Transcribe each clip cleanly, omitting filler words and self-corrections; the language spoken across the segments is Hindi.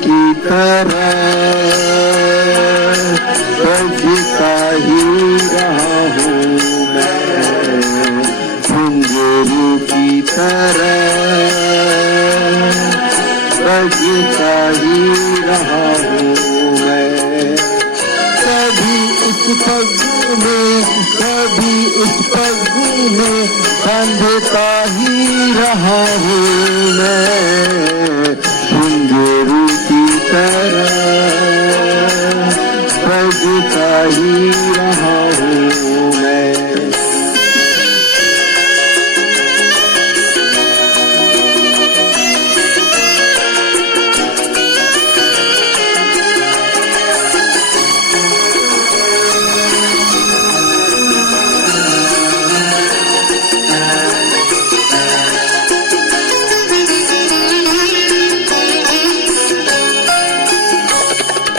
की तरह बजता ही रहा हूँ मैं, घुंघरू की तरह बजता ही रहा हूँ मैं। कभी इस पग में कभी उस पग में बंधता ही रहा हूँ मैं, घुंघरू की तरह बजता ही रहा हूँ मैं।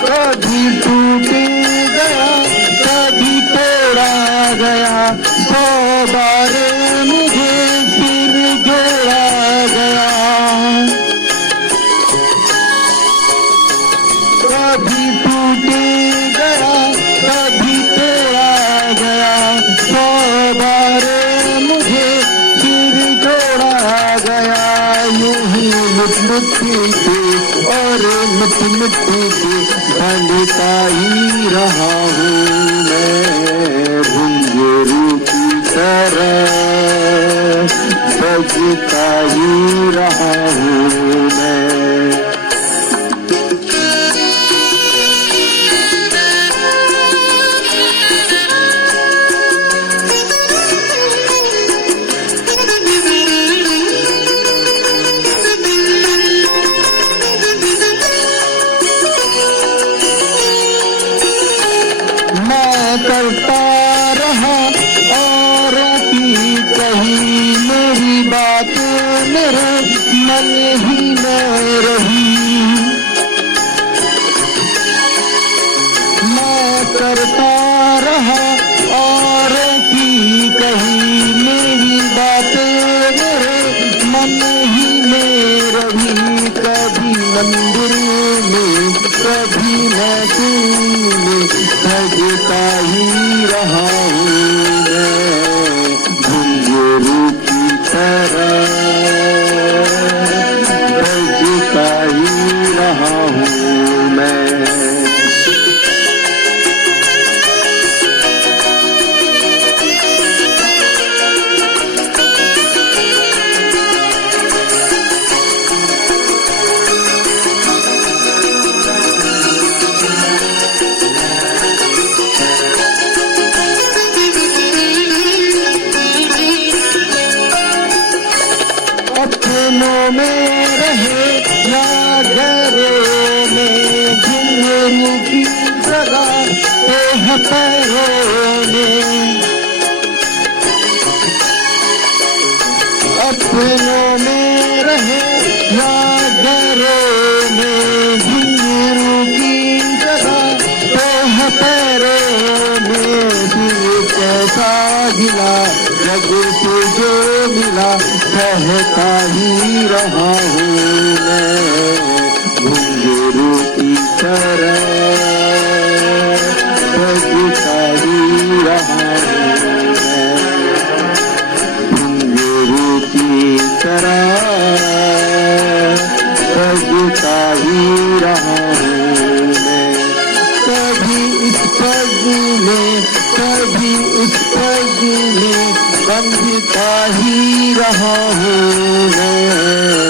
कभी टूट गया कभी तोड़ा गया, 100 बार मुझे फिर जोड़ा गया। कभी टूट गया कभी तोड़ा गया, 100 बार मुझे फिर जोड़ा गया। यूं ही मुट्ठी से और मुट्ठी से बंधता ही रहा हूँ मैं, घुंघरू की तरह बजता ही रहा हूँ मैं। करता रहा औरों की कही, मेरी बात मेरे मन ही में रही। मैं करता रहा औरों की कही, मेरी बात मेरे मन ही में रही। कभी मंदिर में कभी महफिल में बजता ही रहा हूँ मैं, घुंघरू की तरह बजता ही रहा हूँ मैं। अपनों में रहे या घरों में, घुंघरू की जगह है पैरों में। अपनों में रहे या घरों में, घुंघरू की जगह है पैरों में। दिल कैसा गिला जग से जो मिला, कहता ही रहा हूँ मैं, घुंघरू की तरह बजता ही रहा हूँ मैं, घुंघरू की तरह बजता ही रहा हूँ मैं। कभी इस पग में कभी उस पग में बंधता ही रहा हूँ मैं,